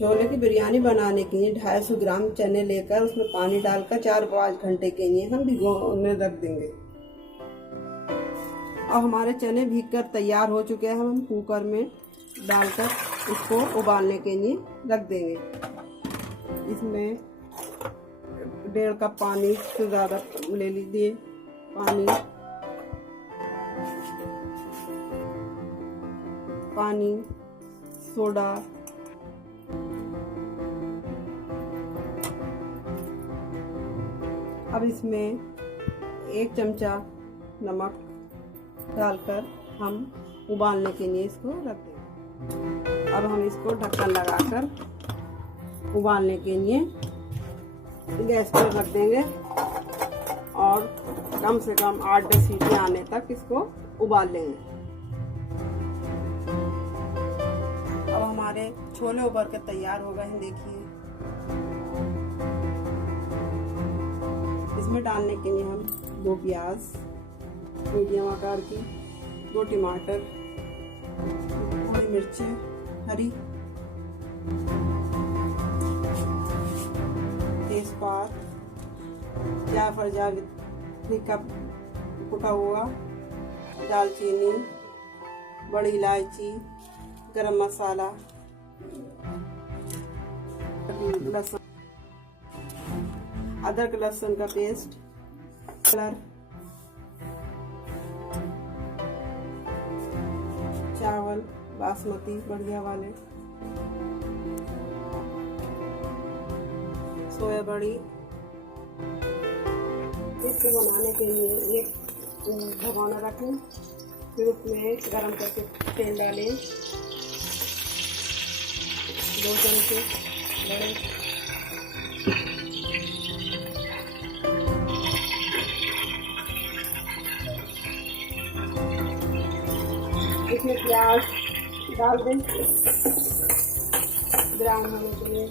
छोले की बिरयानी बनाने के लिए 250 ग्राम चने लेकर उसमें पानी डालकर 4-5 घंटे के लिए हम भिगोने रख देंगे। अब हमारे चने भीगकर तैयार हो चुके हैं। हम कुकर में डालकर इसको उबालने के लिए रख देंगे। इसमें 1.5 कप पानी से ज़्यादा ले लीजिए। पानी, सोडा, अब इसमें 1 चमचा नमक डालकर हम उबालने के लिए इसको रख देंगे। अब हम इसको ढक्कन लगाकर उबालने के लिए गैस पर रख देंगे और कम से कम 8-10 सीटी आने तक इसको उबाल लेंगे। अब हमारे छोले उबर के तैयार हो गए हैं। देखिए, इसमें डालने के लिए हम 2 प्याज मीडियम आकार की, 2 टमाटर, थोड़ी मिर्ची हरी, तेजपात, जायफल जावित्री का कुटा हुआ, दालचीनी, बड़ी इलायची, गरम मसाला, लहसुन, अदरक लहसुन का पेस्ट, कलर, चावल बासमती बढ़िया वाले, सोया बड़ी। इसको बनाने के लिए एक भगोना रखें, फिर उसमें गरम करके तेल डालें, 2 चमचे बड़े, इसमें प्याज डाल दें ब्राउन होने के लिए।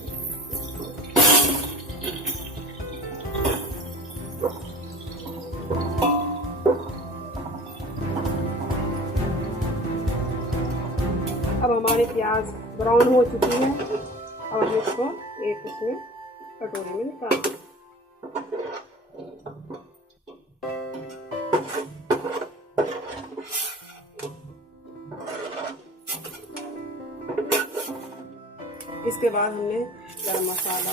अब हमारे प्याज ब्राउन हो चुकी है। अब हम इसको एक उसमें कटोरी में निकाल दें। इसके बाद हमने गरम मसाला,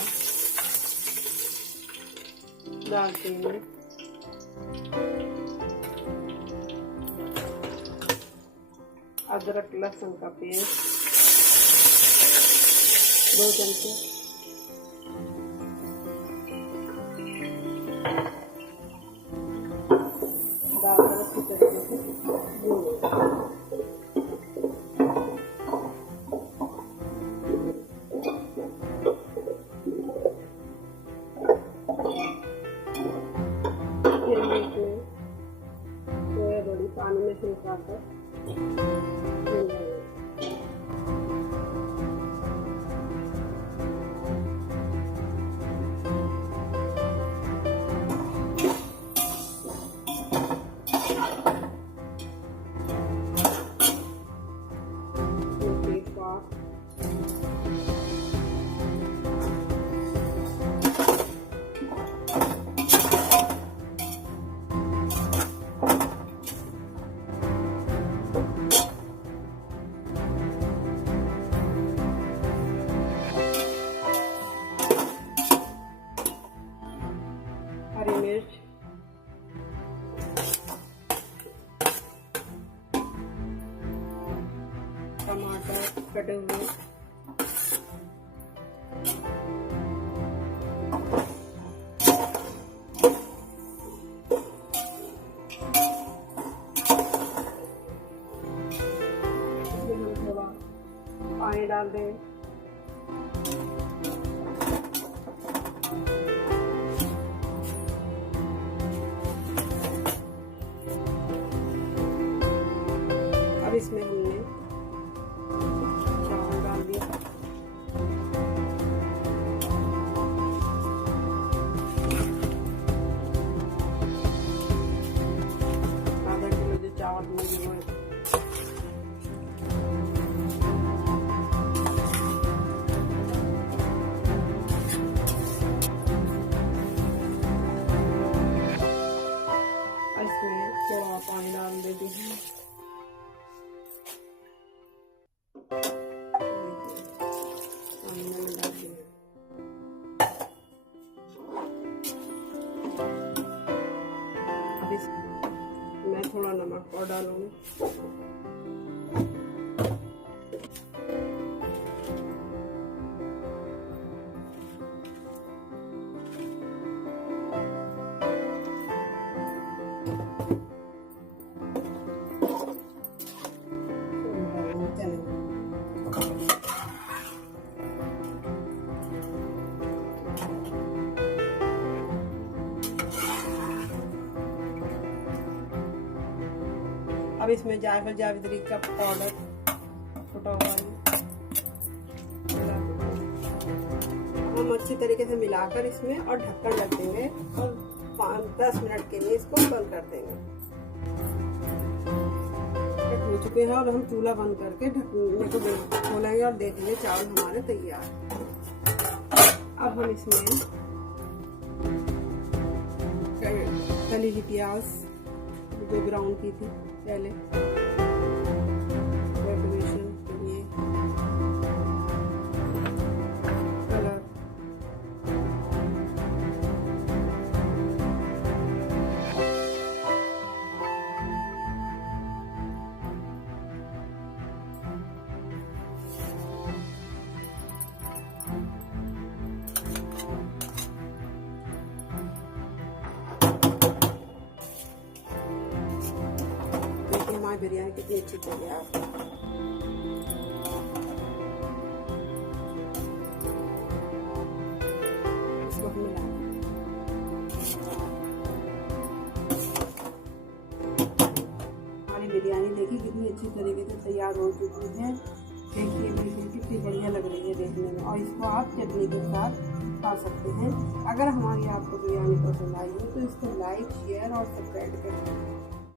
दालचीनी, अदरक लहसुन का पेस्ट 2 चमचे, डालकर अच्छी तरीके से भून लें। सोया बड़ी पानी में छिड़काकर हरी मिर्च, टमाटर कटे हुए, इसमें हम थोड़ा पानी डाल दें। अब इसमें हमने चावल डाल दिया, आधा किलो जो चावल में नमक और डालूंगी। अब इसमें जायफल जावित्री का पाउडर कुटा हुआ है, हम अच्छी तरीके से मिलाकर इसमें और ढक्कन रख देंगे और 5-10 मिनट के लिए इसको बंद कर देंगे। हो चुके हैं और हम चूल्हा बंद करके ढक्कन को खोलेंगे और देखेंगे चावल हमारे तैयार है। अब हम इसमें तली हुई प्याज जो ब्राउन की थी पहले डेकोरेशन के लिए, कलर, हमारी बिरयानी कितनी अच्छी तैयार है। इसको हम मिला हमारी बिरयानी देखिए कितनी अच्छी तरीके से तैयार हो चुकी है। देखिए कितनी बढ़िया लग रही है देखने में, और इसको आप चटनी के साथ खा सकते हैं। अगर हमारी आपको बिरयानी पसंद आई हो तो इसको लाइक, शेयर और सब्सक्राइब करें।